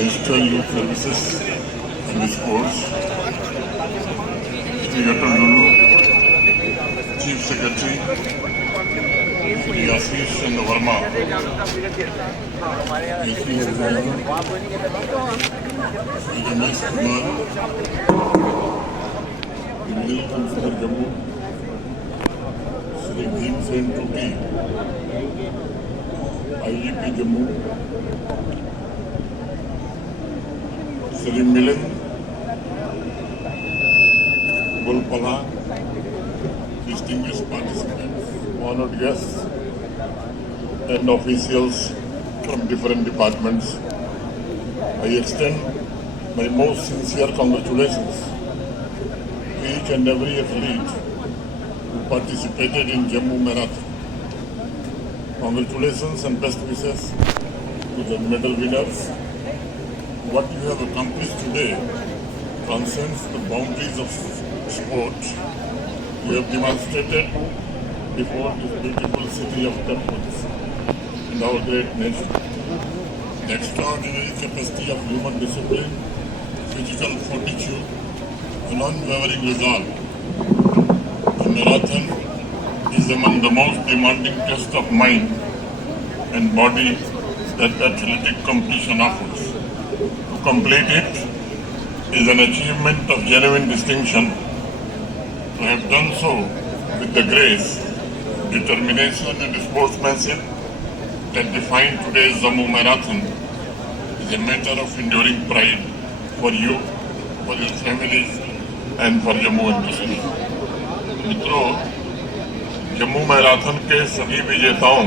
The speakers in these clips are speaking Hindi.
Minister Youth Services and Sports, Sri Atal Lulu, Chief Secretary, Sri Ashish Chandra Verma, Sri Ramesh Kumar, Indian Councillor Jammu, Sri Bhim Sen Tuti, IGP Jammu, Sri Milan Bulpala, distinguished participants, honored guests, and officials from different departments, I extend my most sincere congratulations to each and every athlete who participated in Jammu Marathon. Congratulations and best wishes to the medal winners. What you have accomplished today transcends the boundaries of sport. You have demonstrated before this beautiful city of temples and our great nation the extraordinary capacity of human discipline, physical fortitude, and unwavering resolve. The marathon is among the most demanding tests of mind and body that athletic competition offers. To complete it is an achievement of genuine distinction. To have done so with the grace, determination and sportsmanship that define today's Jammu Marathon is a matter of enduring pride for you, for your families and for Jammu and Kashmir. मित्रों, जम्मू मैराथन के सभी विजेताओं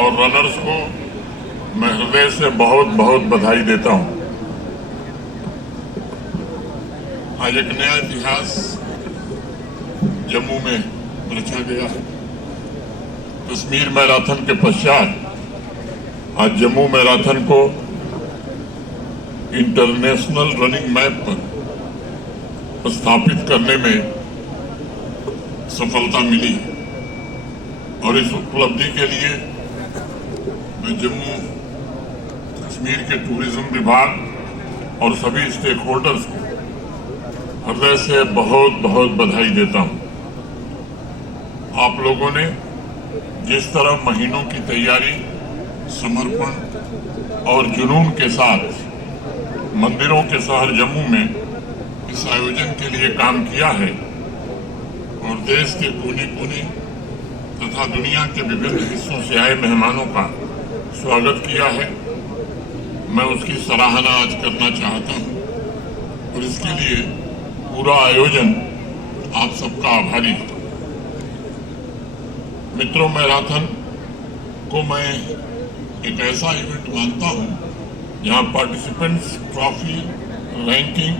और रनर्स को मैं हृदय से बहुत बहुत बधाई देता हूं। आज एक नया इतिहास जम्मू में रचा गया है। कश्मीर मैराथन के पश्चात आज जम्मू मैराथन को इंटरनेशनल रनिंग मैप पर स्थापित करने में सफलता मिली और इस उपलब्धि के लिए मैं जम्मू कश्मीर के टूरिज्म विभाग और सभी स्टेक होल्डर्स को हृदय से बहुत बहुत बधाई देता हूं। आप लोगों ने जिस तरह महीनों की तैयारी, समर्पण और जुनून के साथ मंदिरों के शहर जम्मू में इस आयोजन के लिए काम किया है और देश के कोने कोने तथा दुनिया के विभिन्न हिस्सों से आए मेहमानों का स्वागत किया है, मैं उसकी सराहना आज करना चाहता हूं और इसके लिए पूरा आयोजन आप सबका आभारी है। मित्रों, मैराथन को मैं एक ऐसा इवेंट मानता हूं जहां पार्टिसिपेंट्स ट्रॉफी, रैंकिंग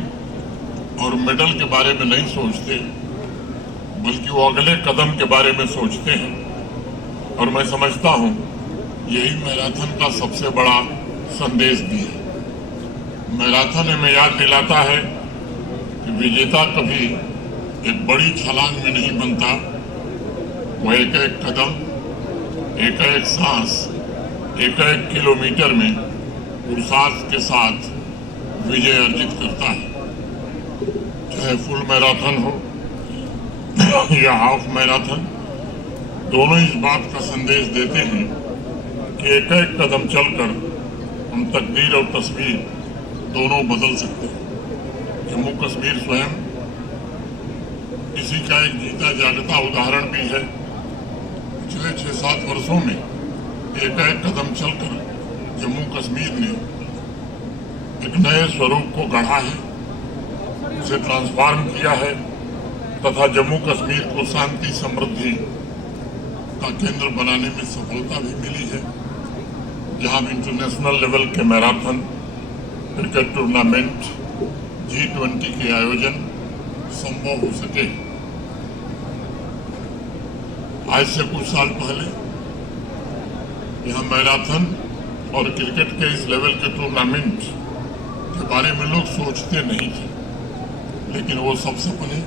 और मेडल के बारे में नहीं सोचते, बल्कि वो अगले कदम के बारे में सोचते हैं और मैं समझता हूं यही मैराथन का सबसे बड़ा संदेश भी है। मैराथन हमें याद दिलाता है कि विजेता कभी एक बड़ी छलांग में नहीं बनता, वह एक एक कदम, एक एक सांस, एक एक किलोमीटर में पुरुषार्थ के साथ विजय अर्जित करता है। चाहे फुल मैराथन हो या हाफ मैराथन, दोनों इस बात का संदेश देते हैं कि एक एक कदम चलकर हम तकदीर और तस्वीर दोनों बदल सकते हैं। जम्मू कश्मीर स्वयं इसी का एक जीता जागता उदाहरण भी है। पिछले 6-7 वर्षों में एक एक कदम चलकर जम्मू कश्मीर ने एक नए स्वरूप को गढ़ा है, उसे ट्रांसफॉर्म किया है तथा जम्मू कश्मीर को शांति समृद्धि का केंद्र बनाने में सफलता भी मिली है, जहां इंटरनेशनल लेवल के मैराथन, क्रिकेट टूर्नामेंट, G20 के आयोजन संभव हो सके। आज से कुछ साल पहले यहां मैराथन और क्रिकेट के इस लेवल के टूर्नामेंट के बारे में लोग सोचते नहीं थे, लेकिन वो सब सपने,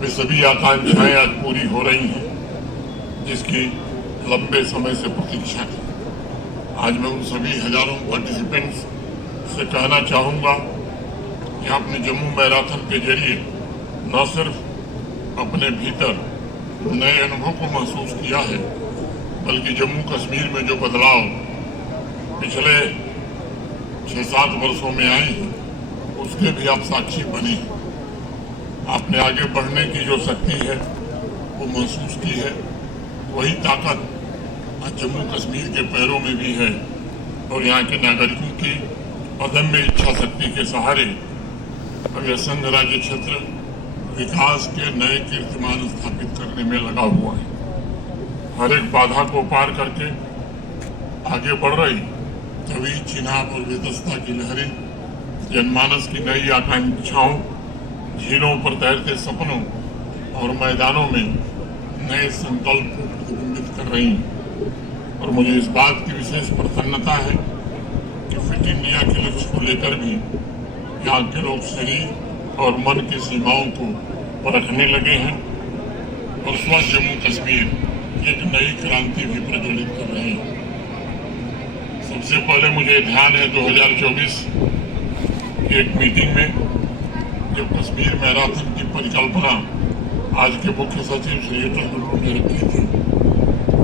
वे सभी आकांक्षाएं आज पूरी हो रही हैं जिसकी लंबे समय से प्रतीक्षा थी। आज मैं उन सभी हजारों पार्टिसिपेंट्स से कहना चाहूँगा कि आपने जम्मू मैराथन के जरिए न सिर्फ अपने भीतर नए अनुभव को महसूस किया है, बल्कि जम्मू कश्मीर में जो बदलाव पिछले 6-7 वर्षों में आए हैं उसके भी आप साक्षी बने। आपने आगे बढ़ने की जो शक्ति है वो महसूस की है। वही ताकत आज जम्मू कश्मीर के पैरों में भी है और यहाँ के नागरिकों की अदम्य इच्छा शक्ति के सहारे अब यह संघ राज्य क्षेत्र विकास के नए कीर्तिमान स्थापित करने में लगा हुआ है। हर एक बाधा को पार करके आगे बढ़ रही कवि, चिनाब और विदस्ता की लहरें जनमानस की नई आकांक्षाओं, झीलों पर तैरते सपनों और मैदानों में नए संकल्प को प्रतिबिंबित कर रही हैं। और मुझे इस बात की विशेष प्रसन्नता है कि फिट इंडिया के लक्ष्य को लेकर भी यहाँ के लोग शरीर और मन की सीमाओं को परखने लगे हैं और स्वस्थ जम्मू कश्मीर एक नई क्रांति भी प्रज्वलित कर रहे हैं। सबसे पहले मुझे ध्यान है 2024 की एक मीटिंग में जब कश्मीर मैराथन की परिकल्पना आज के मुख्य सचिव श्री अटल डुल्लू ने रखी थी,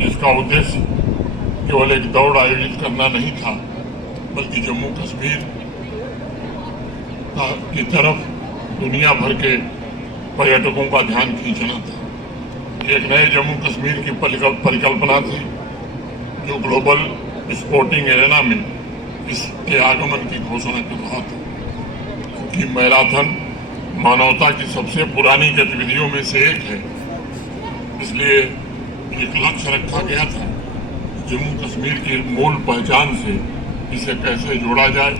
जिसका उद्देश्य केवल एक दौड़ आयोजित करना नहीं था, बल्कि जम्मू कश्मीर की तरफ दुनिया भर के पर्यटकों का ध्यान खींचना था। एक नए जम्मू कश्मीर की परिकल्पना थी जो ग्लोबल स्पोर्टिंग एरेना में इसके आगमन की घोषणा कर रहा था, क्योंकि मैराथन मानवता की सबसे पुरानी गतिविधियों में से एक है। इसलिए एक लक्ष्य रखा गया था जम्मू कश्मीर की मूल पहचान से इसे कैसे जोड़ा जाए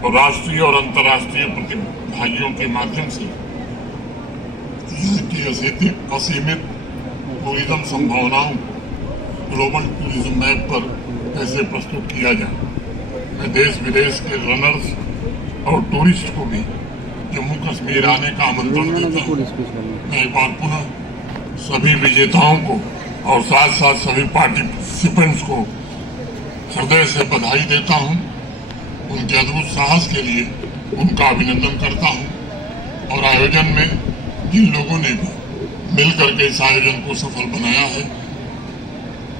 और राष्ट्रीय और अंतर्राष्ट्रीय प्रतिभागियों के माध्यम से यहाँ की असीमित टूरिज्म संभावनाओं ग्लोबल टूरिज्म मैप पर कैसे प्रस्तुत किया जाए। मैं देश विदेश के रनर्स और टूरिस्ट को भी जम्मू कश्मीर आने का आमंत्रण देता हूँ। मैं एक बार पुनः सभी विजेताओं को और साथ साथ सभी पार्टिसिपेंट्स को हृदय से बधाई देता हूँ। उनके अद्भुत साहस के लिए उनका अभिनंदन करता हूँ और आयोजन में जिन लोगों ने भी मिलकर के इस आयोजन को सफल बनाया है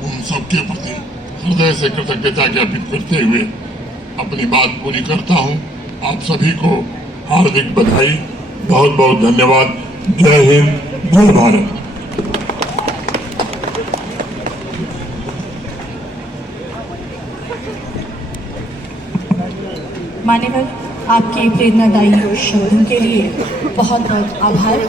उन सबके प्रति हृदय से कृतज्ञता ज्ञापित करते हुए अपनी बात पूरी करता हूँ। आप सभी को हार्दिक बधाई, बहुत बहुत धन्यवाद। जय हिंद, जय भारत। मान्यवर, आपके प्रेरणादायी शब्दों के लिए बहुत बहुत आभार।